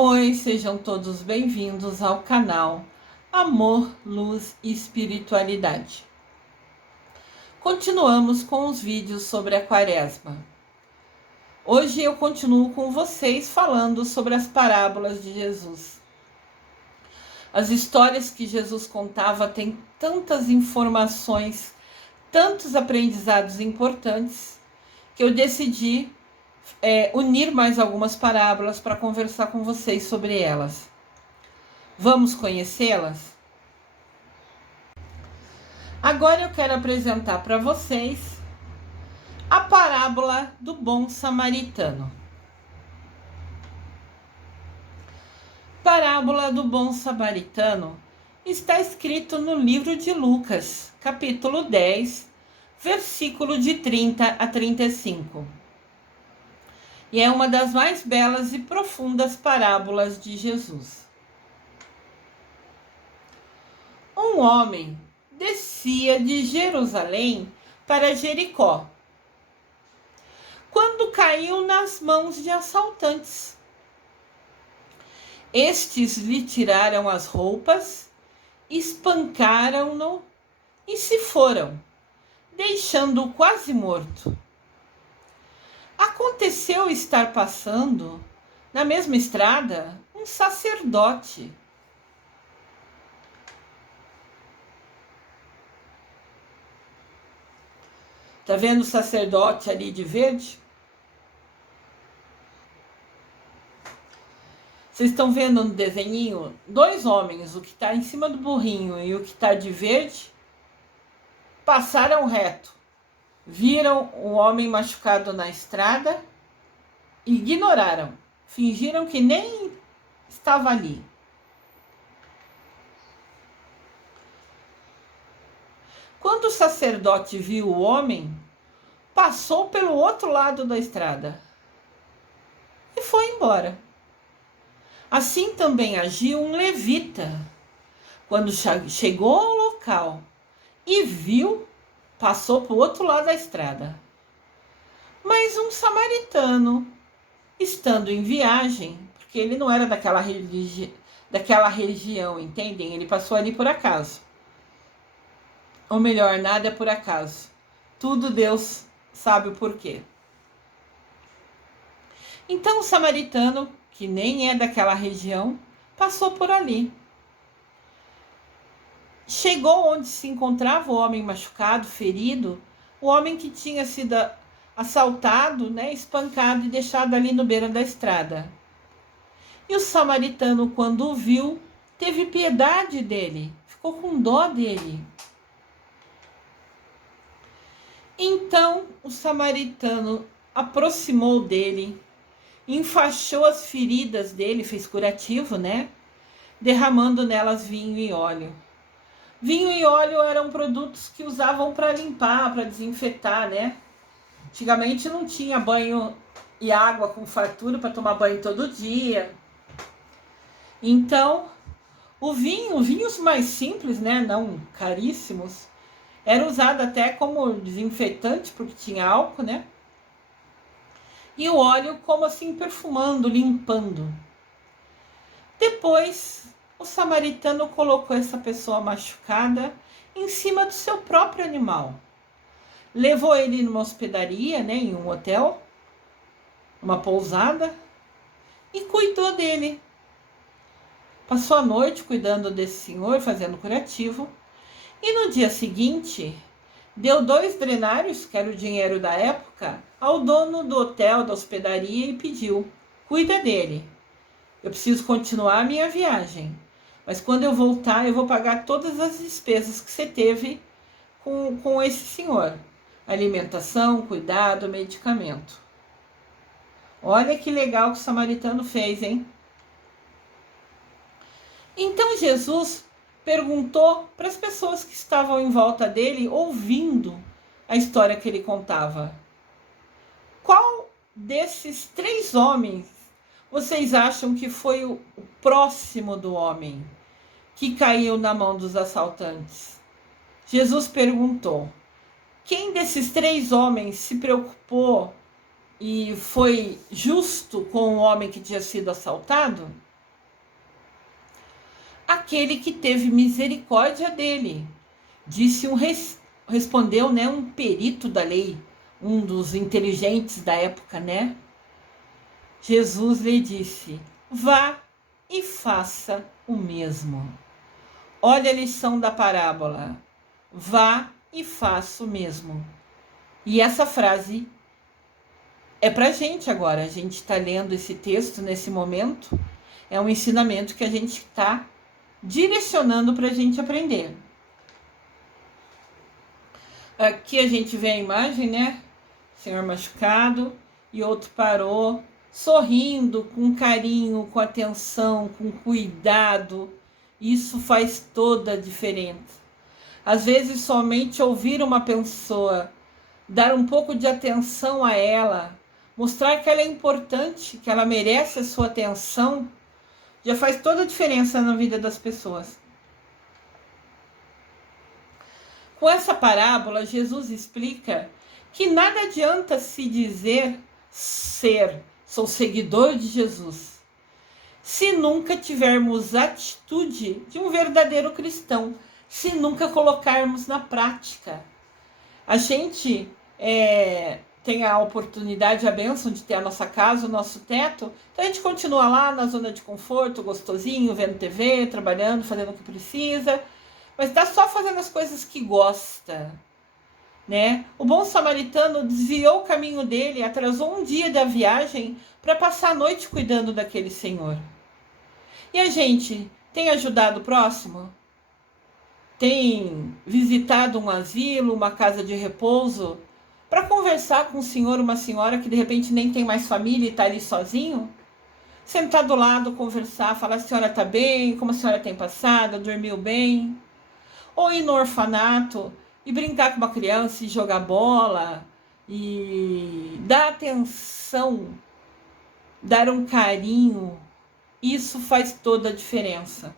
Oi, sejam todos bem-vindos ao canal Amor, Luz e Espiritualidade. Continuamos com os vídeos sobre a Quaresma. Hoje eu continuo com vocês falando sobre as parábolas de Jesus. As histórias que Jesus contava têm tantas informações, tantos aprendizados importantes, que eu decidi unir mais algumas parábolas para conversar com vocês sobre elas. Vamos conhecê-las? Agora eu quero apresentar para vocês a parábola do bom samaritano. Parábola do bom samaritano está escrito no livro de Lucas, capítulo 10, versículo de 30 a 35. E é uma das mais belas e profundas parábolas de Jesus. Um homem descia de Jerusalém para Jericó, quando caiu nas mãos de assaltantes. Estes lhe tiraram as roupas, espancaram-no e se foram, deixando-o quase morto. Aconteceu estar passando, na mesma estrada, um sacerdote. Tá vendo o sacerdote ali de verde? Vocês estão vendo no desenhinho dois homens, o que está em cima do burrinho e o que está de verde, passaram reto. Viram o homem machucado na estrada e ignoraram, fingiram que nem estava ali. Quando o sacerdote viu o homem, passou pelo outro lado da estrada e foi embora. Assim também agiu um levita. Quando chegou ao local e viu, passou para o outro lado da estrada. Mas um samaritano, estando em viagem, porque ele não era daquela região, entendem? Ele passou ali por acaso. Ou melhor, nada é por acaso. Tudo Deus sabe o porquê. Então o samaritano, que nem é daquela região, passou por ali. Chegou onde se encontrava o homem machucado, ferido, o homem que tinha sido assaltado, espancado e deixado ali no beira da estrada. E o samaritano, quando o viu, teve piedade dele, ficou com dó dele. Então o samaritano aproximou dele, enfaixou as feridas dele, fez curativo, derramando nelas vinho e óleo. Vinho e óleo eram produtos que usavam para limpar, para desinfetar, Antigamente não tinha banho e água com fartura para tomar banho todo dia. Então, vinhos mais simples, não caríssimos, era usado até como desinfetante, porque tinha álcool, E o óleo como assim perfumando, limpando. Depois, o samaritano colocou essa pessoa machucada em cima do seu próprio animal. Levou ele numa hospedaria, em um hotel, uma pousada, e cuidou dele. Passou a noite cuidando desse senhor, fazendo curativo. E no dia seguinte, deu 2 denários, que era o dinheiro da época, ao dono do hotel, da hospedaria e pediu: cuida dele. Eu preciso continuar a minha viagem. Mas quando eu voltar, eu vou pagar todas as despesas que você teve com esse senhor. Alimentação, cuidado, medicamento. Olha que legal que o samaritano fez, hein? Então Jesus perguntou para as pessoas que estavam em volta dele, ouvindo a história que ele contava: qual desses 3 homens vocês acham que foi o próximo do homem que caiu na mão dos assaltantes? Jesus perguntou: quem desses 3 homens se preocupou e foi justo com o homem que tinha sido assaltado? aquele que teve misericórdia dele. Respondeu, né, um perito da lei, um dos inteligentes da época, né? Jesus lhe disse: vá e faça o mesmo. Olha a lição da parábola. Vá e faça o mesmo. E essa frase é pra gente agora. A gente está lendo esse texto nesse momento. É um ensinamento que a gente está direcionando para a gente aprender. Aqui a gente vê a imagem, né? Senhor machucado e outro parou, sorrindo, com carinho, com atenção, com cuidado. Isso faz toda a diferença. Às vezes, somente ouvir uma pessoa, dar um pouco de atenção a ela, mostrar que ela é importante, que ela merece a sua atenção, já faz toda a diferença na vida das pessoas. Com essa parábola, Jesus explica que nada adianta se dizer sou seguidor de Jesus, se nunca tivermos atitude de um verdadeiro cristão, se nunca colocarmos na prática. A gente tem a oportunidade, a bênção de ter a nossa casa, o nosso teto, então a gente continua lá na zona de conforto, gostosinho, vendo TV, trabalhando, fazendo o que precisa, mas está só fazendo as coisas que gosta, né? O bom samaritano desviou o caminho dele, atrasou um dia da viagem para passar a noite cuidando daquele senhor. E a gente tem ajudado o próximo? Tem visitado um asilo, uma casa de repouso, para conversar com um senhor, uma senhora que de repente nem tem mais família e está ali sozinho? Sentar do lado, conversar, falar: a senhora está bem, como a senhora tem passado, dormiu bem? Ou ir no orfanato e brincar com uma criança e jogar bola e dar atenção, dar um carinho. Isso faz toda a diferença.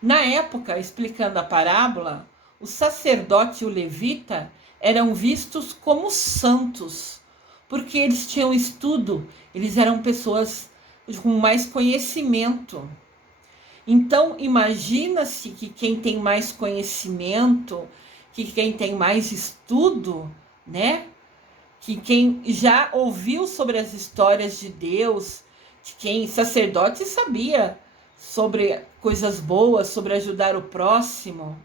Na época, explicando a parábola, o sacerdote e o levita eram vistos como santos, porque eles tinham estudo, eles eram pessoas com mais conhecimento. Então, imagina-se que quem tem mais conhecimento, que quem tem mais estudo, né? Que quem já ouviu sobre as histórias de Deus, que quem sacerdote sabia sobre coisas boas, sobre ajudar o próximo.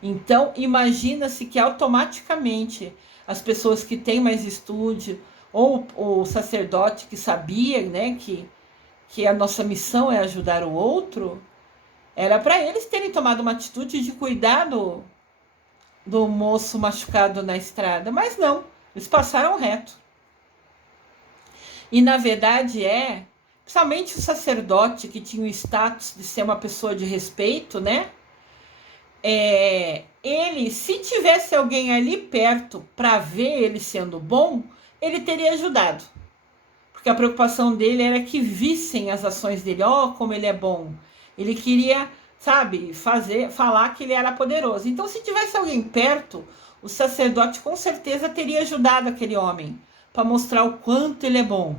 Então, imagina-se que automaticamente as pessoas que têm mais estudo, ou o sacerdote que sabia, né, que a nossa missão é ajudar o outro, era para eles terem tomado uma atitude de cuidar do moço machucado na estrada, mas não, eles passaram reto. E na verdade principalmente o sacerdote que tinha o status de ser uma pessoa de respeito, né? Ele, se tivesse alguém ali perto para ver ele sendo bom, ele teria ajudado. Porque a preocupação dele era que vissem as ações dele. Como ele é bom. Ele queria, falar que ele era poderoso. Então, se tivesse alguém perto, o sacerdote com certeza teria ajudado aquele homem para mostrar o quanto ele é bom.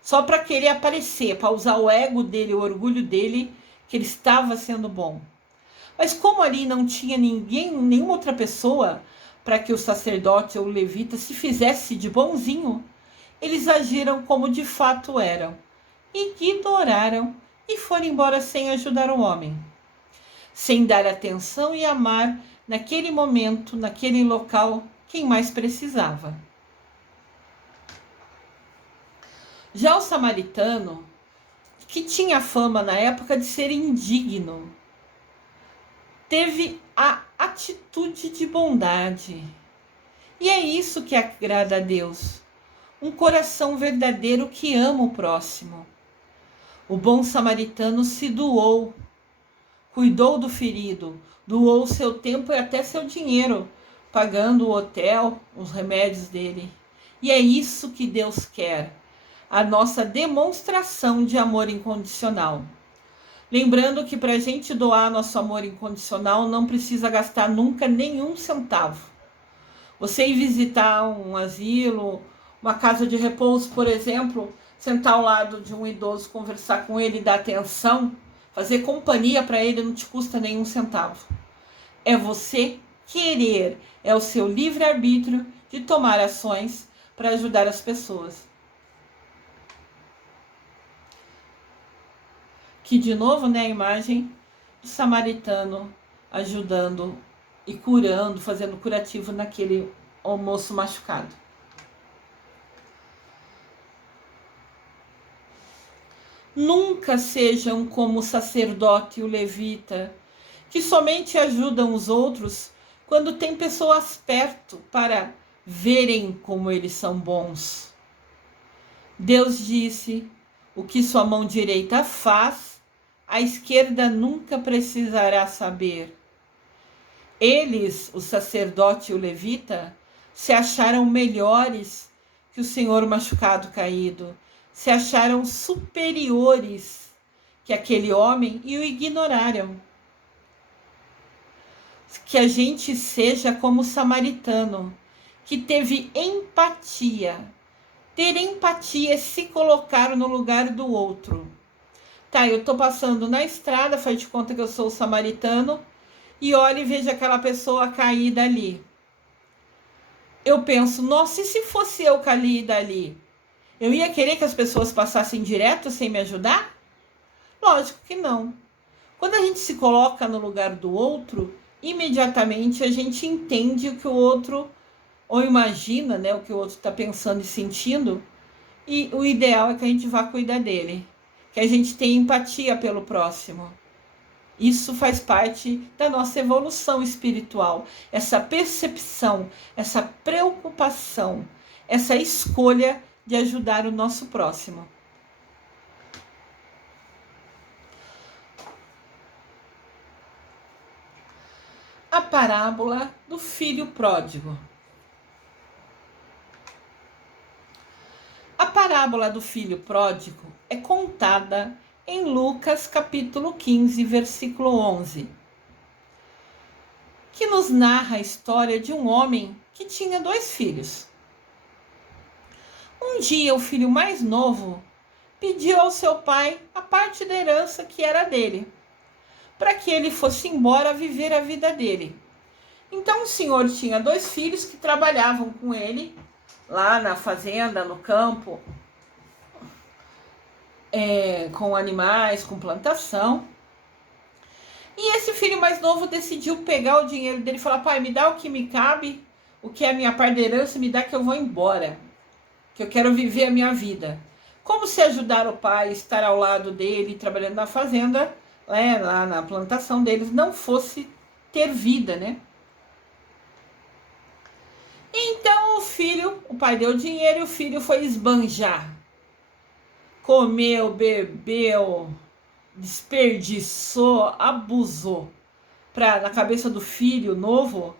Só para querer aparecer, para usar o ego dele, o orgulho dele, que ele estava sendo bom. Mas como ali não tinha nenhuma outra pessoa para que o sacerdote ou o levita se fizesse de bonzinho, eles agiram como de fato eram, ignoraram e foram embora sem ajudar o homem, sem dar atenção e amar naquele momento, naquele local, quem mais precisava. Já o samaritano, que tinha fama na época de ser indigno, teve a atitude de bondade. E é isso que agrada a Deus. Um coração verdadeiro que ama o próximo. O bom samaritano se doou, cuidou do ferido, doou seu tempo e até seu dinheiro, pagando o hotel, os remédios dele. E é isso que Deus quer, a nossa demonstração de amor incondicional. Lembrando que para a gente doar nosso amor incondicional, não precisa gastar nunca nenhum centavo. Você ir visitar um asilo, uma casa de repouso, por exemplo, sentar ao lado de um idoso, conversar com ele, dar atenção, fazer companhia para ele não te custa nenhum centavo. É você querer, é o seu livre-arbítrio de tomar ações para ajudar as pessoas. Que de novo, né, a imagem do samaritano ajudando e curando, fazendo curativo naquele moço machucado. Nunca sejam como o sacerdote e o levita, que somente ajudam os outros quando tem pessoas perto para verem como eles são bons. Deus disse: o que sua mão direita faz, a esquerda nunca precisará saber. Eles, o sacerdote e o levita, se acharam melhores que o Senhor machucado caído, se acharam superiores que aquele homem e o ignoraram. Que a gente seja como o samaritano, que teve empatia. Ter empatia é se colocar no lugar do outro. Tá, eu tô passando na estrada, faz de conta que eu sou o samaritano, e olho e vejo aquela pessoa caída ali. Eu penso, nossa, e se fosse eu caída ali? Eu ia querer que as pessoas passassem direto sem me ajudar? Lógico que não. Quando a gente se coloca no lugar do outro, imediatamente a gente entende o que o outro, ou imagina, né, o que o outro está pensando e sentindo, e o ideal é que a gente vá cuidar dele, que a gente tenha empatia pelo próximo. Isso faz parte da nossa evolução espiritual, essa percepção, essa preocupação, essa escolha de ajudar o nosso próximo. A parábola do filho pródigo. A parábola do filho pródigo é contada em Lucas capítulo 15, versículo 11, que nos narra a história de um homem que tinha 2 filhos. Um dia o filho mais novo pediu ao seu pai a parte da herança que era dele, para que ele fosse embora viver a vida dele. Então o senhor tinha 2 filhos que trabalhavam com ele, lá na fazenda, no campo, com animais, com plantação. E esse filho mais novo decidiu pegar o dinheiro dele e falar: pai, me dá o que me cabe, o que é a minha parte da herança, me dá que eu vou embora, que eu quero viver a minha vida. Como se ajudar o pai, estar ao lado dele, trabalhando na fazenda, lá na plantação deles, não fosse ter vida, né? Então o pai deu dinheiro e o filho foi esbanjar. Comeu, bebeu, desperdiçou, abusou. Na cabeça do filho novo,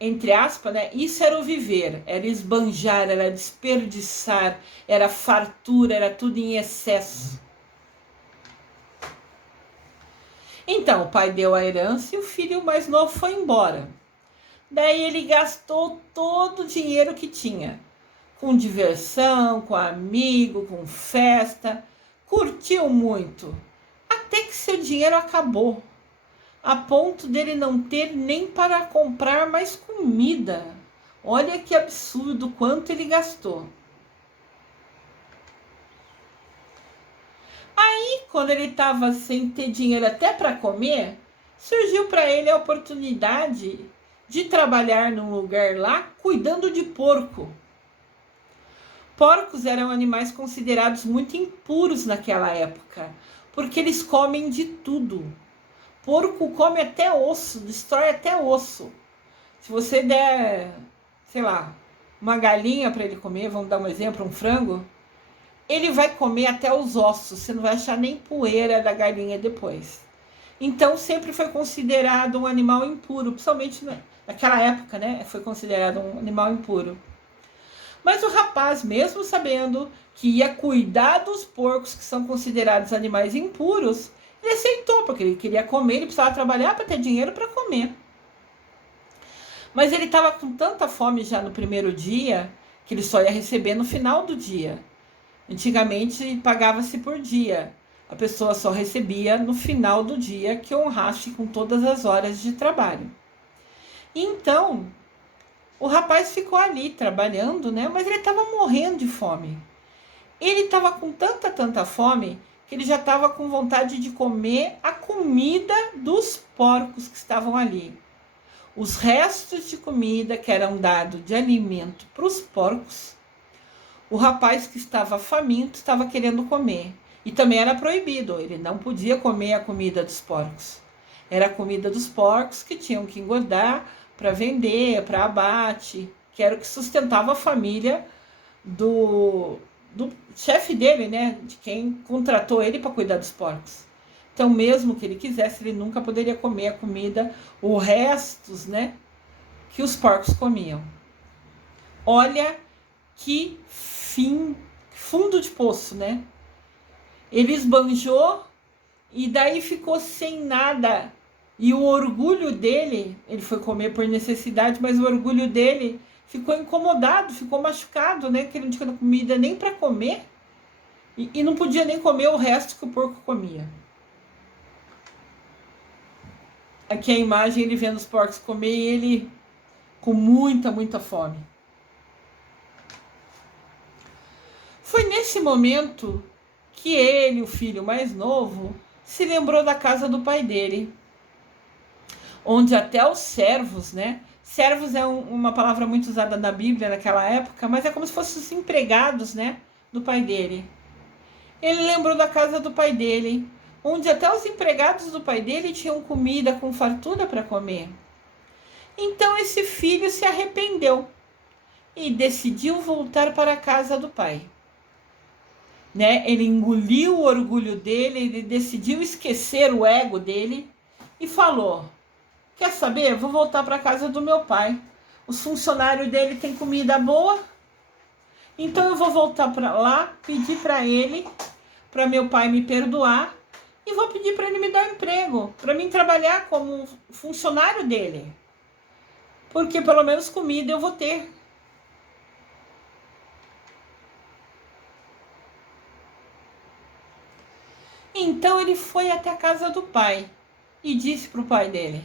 entre aspas, né? Isso era o viver, era esbanjar, era desperdiçar, era fartura, era tudo em excesso. Então o pai deu a herança e o filho mais novo foi embora. Daí ele gastou todo o dinheiro que tinha, com diversão, com amigo, com festa, curtiu muito, até que seu dinheiro acabou, a ponto dele não ter nem para comprar mais comida. Olha que absurdo quanto ele gastou. Aí, quando ele estava sem ter dinheiro até para comer, surgiu para ele a oportunidade de trabalhar num lugar lá cuidando de porco. Porcos eram animais considerados muito impuros naquela época, porque eles comem de tudo. Porco come até osso, destrói até osso. Se você der, sei lá, uma galinha para ele comer, vamos dar um exemplo, um frango, ele vai comer até os ossos, você não vai achar nem poeira da galinha depois. Então sempre foi considerado um animal impuro, principalmente naquela época, né? Foi considerado um animal impuro. Mas o rapaz, mesmo sabendo que ia cuidar dos porcos que são considerados animais impuros, ele aceitou, porque ele queria comer, ele precisava trabalhar para ter dinheiro para comer. Mas ele estava com tanta fome já no primeiro dia, que ele só ia receber no final do dia. Antigamente pagava-se por dia. A pessoa só recebia no final do dia que honrasse com todas as horas de trabalho. Então, o rapaz ficou ali trabalhando, né? Mas ele estava morrendo de fome. Ele estava com tanta fome que ele já estava com vontade de comer a comida dos porcos que estavam ali. Os restos de comida que eram dados de alimento para os porcos, o rapaz que estava faminto estava querendo comer. E também era proibido, ele não podia comer a comida dos porcos. Era a comida dos porcos que tinham que engordar para vender, para abate, que era o que sustentava a família do chefe dele, né? De quem contratou ele para cuidar dos porcos. Então, mesmo que ele quisesse, ele nunca poderia comer a comida, os restos, né? Que os porcos comiam. Olha que fundo de poço, né? Ele esbanjou e daí ficou sem nada. E o orgulho dele, ele foi comer por necessidade, mas o orgulho dele ficou incomodado, ficou machucado, né? Que ele não tinha comida nem para comer e não podia nem comer o resto que o porco comia. Aqui a imagem, ele vendo os porcos comer e ele com muita fome. Foi nesse momento que ele, o filho mais novo, se lembrou da casa do pai dele, onde até os servos, né? Servos é uma palavra muito usada na Bíblia naquela época, mas é como se fossem os empregados, né? Do pai dele. Ele lembrou da casa do pai dele, onde até os empregados do pai dele tinham comida com fartura para comer. Então esse filho se arrependeu e decidiu voltar para a casa do pai. Né? Ele engoliu o orgulho dele, ele decidiu esquecer o ego dele e falou: quer saber? Eu vou voltar para a casa do meu pai. Os funcionários dele têm comida boa, então eu vou voltar para lá, pedir para ele, para meu pai me perdoar, e vou pedir para ele me dar um emprego, para mim trabalhar como funcionário dele. Porque pelo menos comida eu vou ter. Então ele foi até a casa do pai e disse para o pai dele: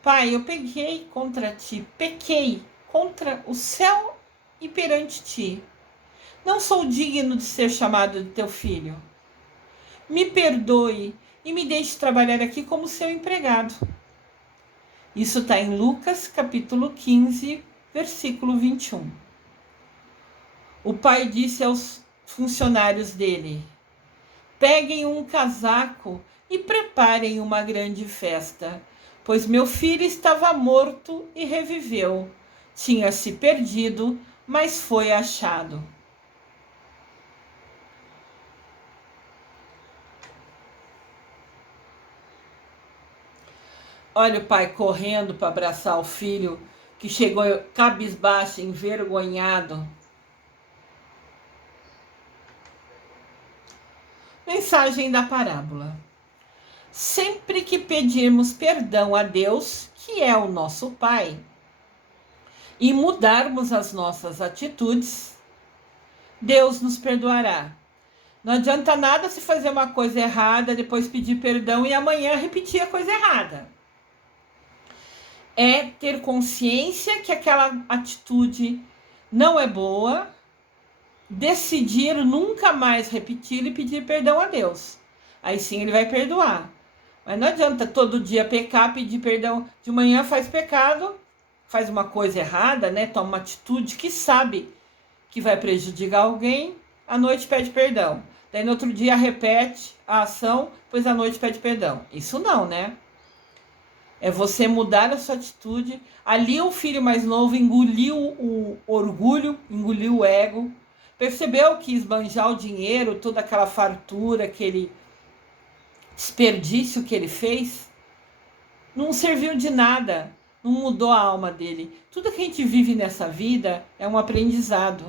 pai, eu pequei contra ti, pequei contra o céu e perante ti. Não sou digno de ser chamado de teu filho. Me perdoe e me deixe trabalhar aqui como seu empregado. Isso está em Lucas, capítulo 15, versículo 21. O pai disse aos funcionários dele: peguem um casaco e preparem uma grande festa, pois meu filho estava morto e reviveu. Tinha se perdido, mas foi achado. Olha o pai correndo para abraçar o filho, que chegou cabisbaixo, envergonhado. Mensagem da parábola. Sempre que pedirmos perdão a Deus, que é o nosso Pai, e mudarmos as nossas atitudes, Deus nos perdoará. Não adianta nada se fazer uma coisa errada, depois pedir perdão e amanhã repetir a coisa errada. É ter consciência que aquela atitude não é boa, decidir nunca mais repetir e pedir perdão a Deus. Aí sim ele vai perdoar. Mas não adianta todo dia pecar, pedir perdão. De manhã faz pecado, faz uma coisa errada, né? Toma uma atitude que sabe que vai prejudicar alguém, à noite pede perdão. Daí no outro dia repete a ação, pois à noite pede perdão. Isso não, né? É você mudar a sua atitude. Ali o filho mais novo engoliu o orgulho, engoliu o ego, percebeu que esbanjar o dinheiro, toda aquela fartura, aquele desperdício que ele fez, não serviu de nada, não mudou a alma dele. Tudo que a gente vive nessa vida é um aprendizado.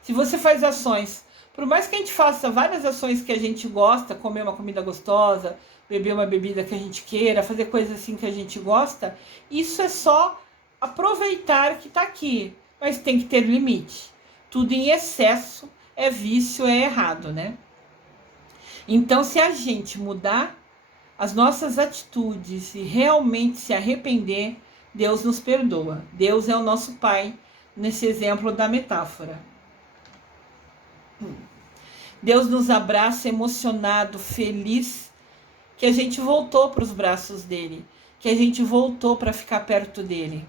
Se você faz ações, por mais que a gente faça várias ações que a gente gosta, comer uma comida gostosa, beber uma bebida que a gente queira, fazer coisas assim que a gente gosta, isso é só aproveitar que está aqui, mas tem que ter limite. Tudo em excesso é vício, é errado, né? Então, se a gente mudar as nossas atitudes e realmente se arrepender, Deus nos perdoa. Deus é o nosso Pai, nesse exemplo da metáfora. Deus nos abraça emocionado, feliz, que a gente voltou para os braços dele, que a gente voltou para ficar perto dele.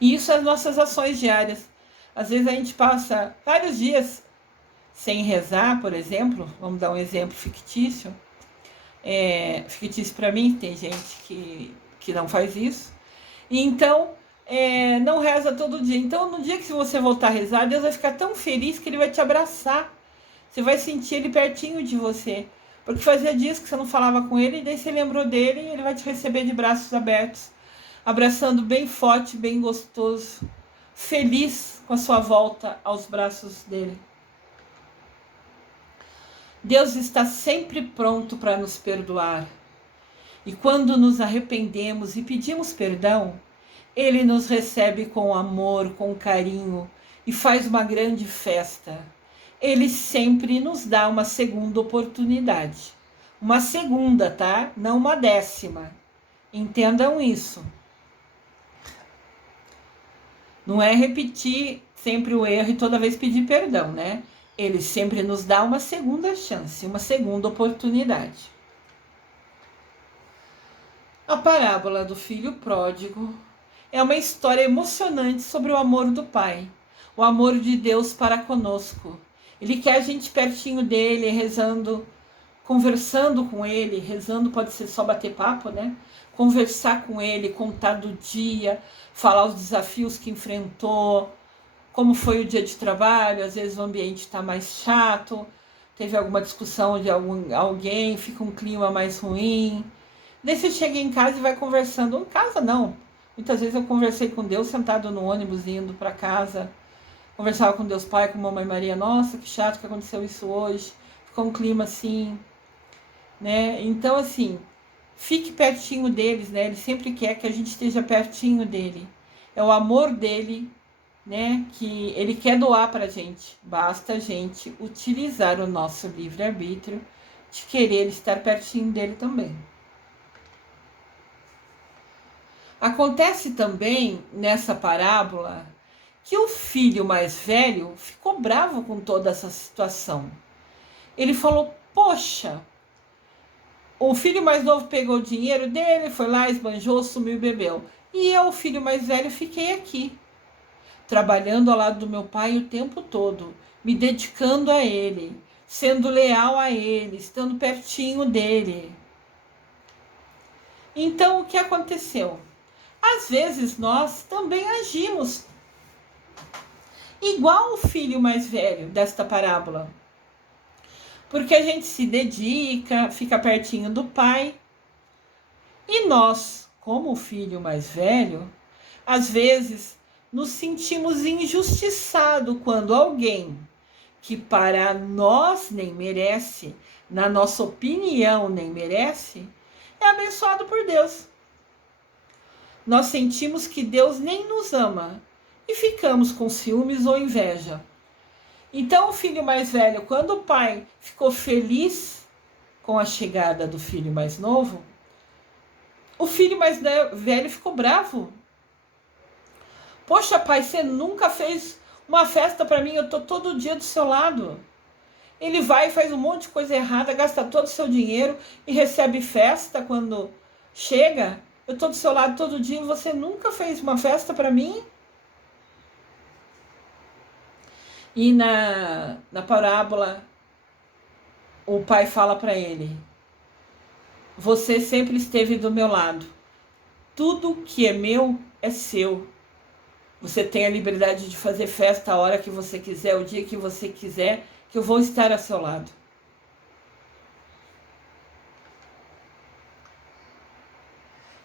E isso é as nossas ações diárias. Às vezes a gente passa vários dias sem rezar, por exemplo. Vamos dar um exemplo fictício. Fictício para mim, tem gente que não faz isso. E então, não reza todo dia. Então, no dia que você voltar a rezar, Deus vai ficar tão feliz que ele vai te abraçar. Você vai sentir ele pertinho de você. Porque fazia dias que você não falava com ele, e daí você lembrou dele e ele vai te receber de braços abertos, abraçando bem forte, bem gostoso, feliz com a sua volta aos braços dele. Deus está sempre pronto para nos perdoar. E quando nos arrependemos e pedimos perdão, ele nos recebe com amor, com carinho e faz uma grande festa. Ele sempre nos dá uma segunda oportunidade. Uma segunda, tá? Não uma 10ª. Entendam isso. Não é repetir sempre o erro e toda vez pedir perdão, né? Ele sempre nos dá uma segunda chance, uma segunda oportunidade. A parábola do filho pródigo é uma história emocionante sobre o amor do Pai, o amor de Deus para conosco. Ele quer a gente pertinho dele, rezando, conversando com ele. Rezando pode ser só bater papo, né? Conversar com ele, contar do dia, falar os desafios que enfrentou, como foi o dia de trabalho. Às vezes o ambiente está mais chato, teve alguma discussão de alguém, fica um clima mais ruim. Daí você chega em casa e vai conversando. Em casa não. Muitas vezes eu conversei com Deus sentado no ônibus indo para casa. Conversava com Deus Pai, com Mamãe Maria. Nossa, que chato que aconteceu isso hoje. Ficou um clima assim, né? Então, assim, fique pertinho deles, né? Ele sempre quer que a gente esteja pertinho dele. É o amor dele, né? Que ele quer doar pra gente. Basta a gente utilizar o nosso livre-arbítrio de querer estar pertinho dele também. Acontece também nessa parábola que o filho mais velho ficou bravo com toda essa situação. Ele falou: poxa, o filho mais novo pegou o dinheiro dele, foi lá, esbanjou, sumiu e bebeu. E eu, o filho mais velho, fiquei aqui, trabalhando ao lado do meu pai o tempo todo, me dedicando a ele, sendo leal a ele, estando pertinho dele. Então, o que aconteceu? Às vezes nós também agimos igual o filho mais velho desta parábola. Porque a gente se dedica, fica pertinho do pai. E nós, como o filho mais velho, às vezes nos sentimos injustiçados quando alguém que para nós nem merece, na nossa opinião nem merece, é abençoado por Deus. Nós sentimos que Deus nem nos ama e ficamos com ciúmes ou inveja. Então o filho mais velho, quando o pai ficou feliz com a chegada do filho mais novo, o filho mais velho ficou bravo. Poxa, pai, você nunca fez uma festa para mim, eu tô todo dia do seu lado. Ele vai e faz um monte de coisa errada, gasta todo o seu dinheiro e recebe festa quando chega. Eu tô do seu lado todo dia e você nunca fez uma festa para mim? E na parábola, o pai fala para ele: você sempre esteve do meu lado. Tudo que é meu é seu. Você tem a liberdade de fazer festa a hora que você quiser, o dia que você quiser, que eu vou estar ao seu lado.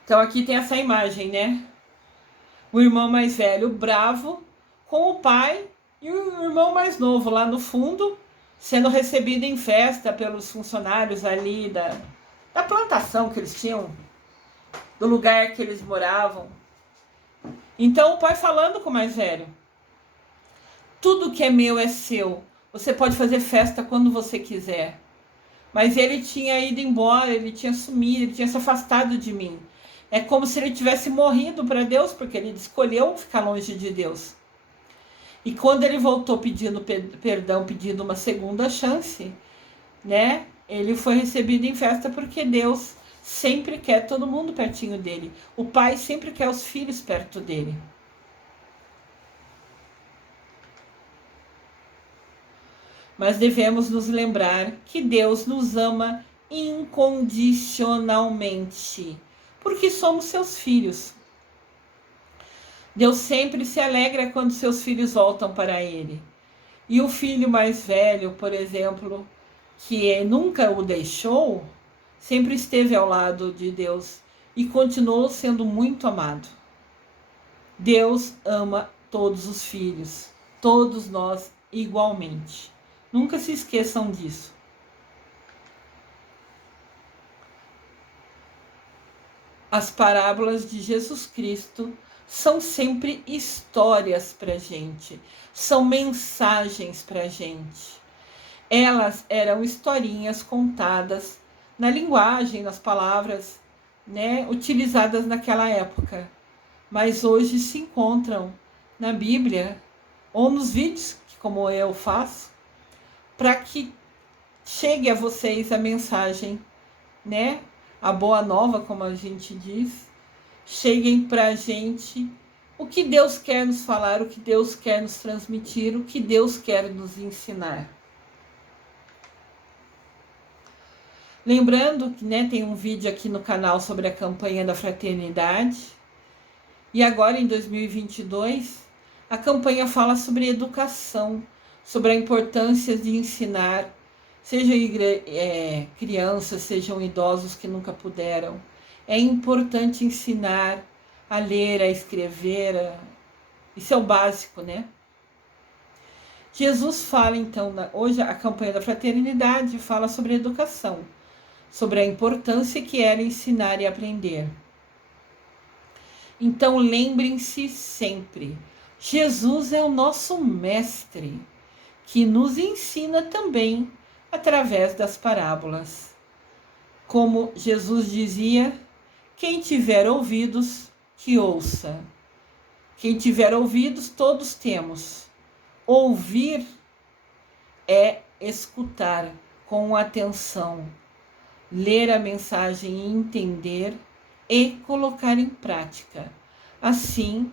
Então aqui tem essa imagem, né? O irmão mais velho bravo com o pai e o irmão mais novo lá no fundo sendo recebido em festa pelos funcionários ali da plantação que eles tinham, do lugar que eles moravam. Então o pai falando com o mais velho: tudo que é meu é seu. Você pode fazer festa quando você quiser. Mas ele tinha ido embora, ele tinha sumido, ele tinha se afastado de mim. É como se ele tivesse morrido para Deus, porque ele escolheu ficar longe de Deus. E quando ele voltou pedindo perdão, pedindo uma segunda chance, né? Ele foi recebido em festa porque Deus sempre quer todo mundo pertinho dele. O pai sempre quer os filhos perto dele. Mas devemos nos lembrar que Deus nos ama incondicionalmente, porque somos seus filhos. Deus sempre se alegra quando seus filhos voltam para ele. E o filho mais velho, por exemplo, que nunca o deixou, sempre esteve ao lado de Deus e continuou sendo muito amado. Deus ama todos os filhos, todos nós igualmente. Nunca se esqueçam disso. As parábolas de Jesus Cristo são sempre histórias para a gente, são mensagens para a gente. Elas eram historinhas contadas na linguagem, nas palavras, né, utilizadas naquela época, mas hoje se encontram na Bíblia ou nos vídeos, como eu faço, para que chegue a vocês a mensagem, né, a boa nova, como a gente diz, cheguem para a gente o que Deus quer nos falar, o que Deus quer nos transmitir, o que Deus quer nos ensinar. Lembrando que, né, tem um vídeo aqui no canal sobre a campanha da fraternidade. E agora, em 2022, a campanha fala sobre educação, sobre a importância de ensinar, sejam crianças, sejam idosos que nunca puderam. É importante ensinar a ler, a escrever, isso é o básico, né? Jesus fala, então, hoje a campanha da fraternidade fala sobre educação, sobre a importância que era ensinar e aprender. Então lembrem-se sempre, Jesus é o nosso mestre, que nos ensina também através das parábolas. Como Jesus dizia, quem tiver ouvidos, que ouça. Quem tiver ouvidos, todos temos. Ouvir é escutar com atenção, ler a mensagem e entender e colocar em prática. Assim,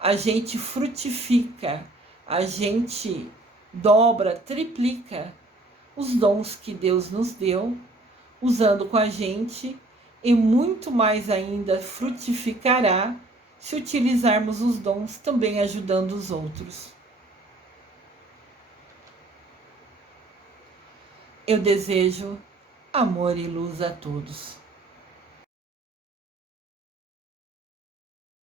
a gente frutifica, a gente dobra, triplica os dons que Deus nos deu, usando com a gente, e muito mais ainda frutificará se utilizarmos os dons também ajudando os outros. Eu desejo amor e luz a todos.